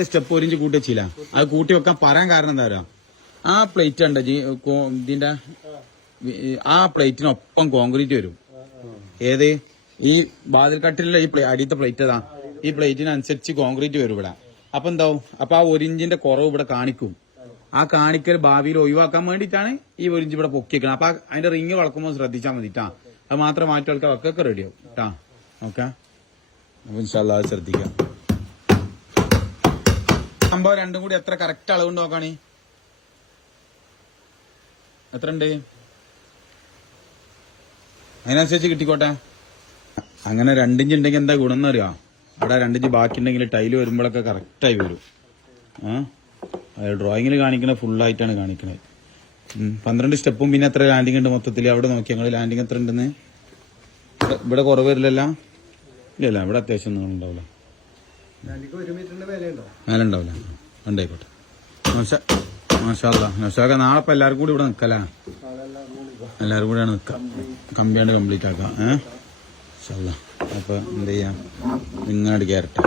Step 1 inch കൂട്ടി വെച്ചില്ല. അത് കൂട്ടി വെക്കാൻ പറയാൻ കാരണം എന്താ പറയാ, ആ പ്ലേറ്റ് ഉണ്ട് ഇതിന്റെ ആ പ്ലേറ്റിനൊപ്പം കോൺക്രീറ്റ് വരും. ഏത് ഈ വാതിൽക്കട്ടിലുള്ള ഈ അടിയത്തെ പ്ലേറ്റ് ഏതാ, ഈ പ്ലേറ്റിനനുസരിച്ച് കോൺക്രീറ്റ് വരും ഇവിടെ. അപ്പൊ എന്താവും, അപ്പൊ ആ 1 ഇഞ്ചിന്റെ കുറവ് ഇവിടെ കാണിക്കും. ആ കാണിക്കൽ ഭാവിയിൽ ഒഴിവാക്കാൻ വേണ്ടിയിട്ടാണ് ഈ 1 ഇഞ്ച് ഇവിടെ പൊക്കിയേക്കണം. അപ്പൊ അതിന്റെ റിങ് വളക്കുമ്പോൾ ശ്രദ്ധിച്ചാൽ മതിട്ടാ. അത് മാത്രം മാറ്റി ആൾക്കാർ ഒക്കെ റെഡിയാവും കേട്ടാ. ഓക്കെ, അപ്പൊ ഇൻഷാല്ലാ അത് ശ്രദ്ധിക്കാം. സംഭവം രണ്ടും കൂടി എത്ര കറക്റ്റ് അളവുണ്ട് നോക്കാണി, എത്ര ഉണ്ട് അതിനനുസരിച്ച് കിട്ടിക്കോട്ടെ. അങ്ങനെ 2 ഇഞ്ച് ഉണ്ടെങ്കിൽ എന്താ ഗുണം എന്നറിയാം, അവിടെ 2 ഇഞ്ച് ബാക്കി ഉണ്ടെങ്കിൽ ടൈല് വരുമ്പോഴൊക്കെ കറക്റ്റായി വരും. ഡ്രോയിങ്ങിൽ കാണിക്കണത് ഫുള്ളായിട്ടാണ് കാണിക്കണത്. 12 സ്റ്റെപ്പും പിന്നെ എത്ര ലാൻഡിങ് ഉണ്ട് മൊത്തത്തിൽ. അവിടെ നോക്കി ഞങ്ങൾ ലാൻഡിങ് എത്ര ഉണ്ടെന്ന്. ഇവിടെ കുറവ് വരില്ലല്ലോ. ഇല്ലല്ല, ഇവിടെ അത്യാവശ്യം ഒന്നും ഉണ്ടാവില്ല, മേലെ ഉണ്ടാവില്ല. ഉണ്ടായിക്കോട്ടെ. മാഷാല്ലാ നൗഷാക്ക, നാളെ ഇപ്പൊ എല്ലാവർക്കും കൂടി ഇവിടെ നിക്കല്ലേ, എല്ലാവരും കൂടെയാണ് നിക്കാം. കമ്പിയാണ്ട് കംപ്ലീറ്റ് ആക്കാം. ഇൻഷാല്ലാ. അപ്പൊ എന്ത് ചെയ്യാം, ഇങ്ങോട്ട് കയറട്ടെ.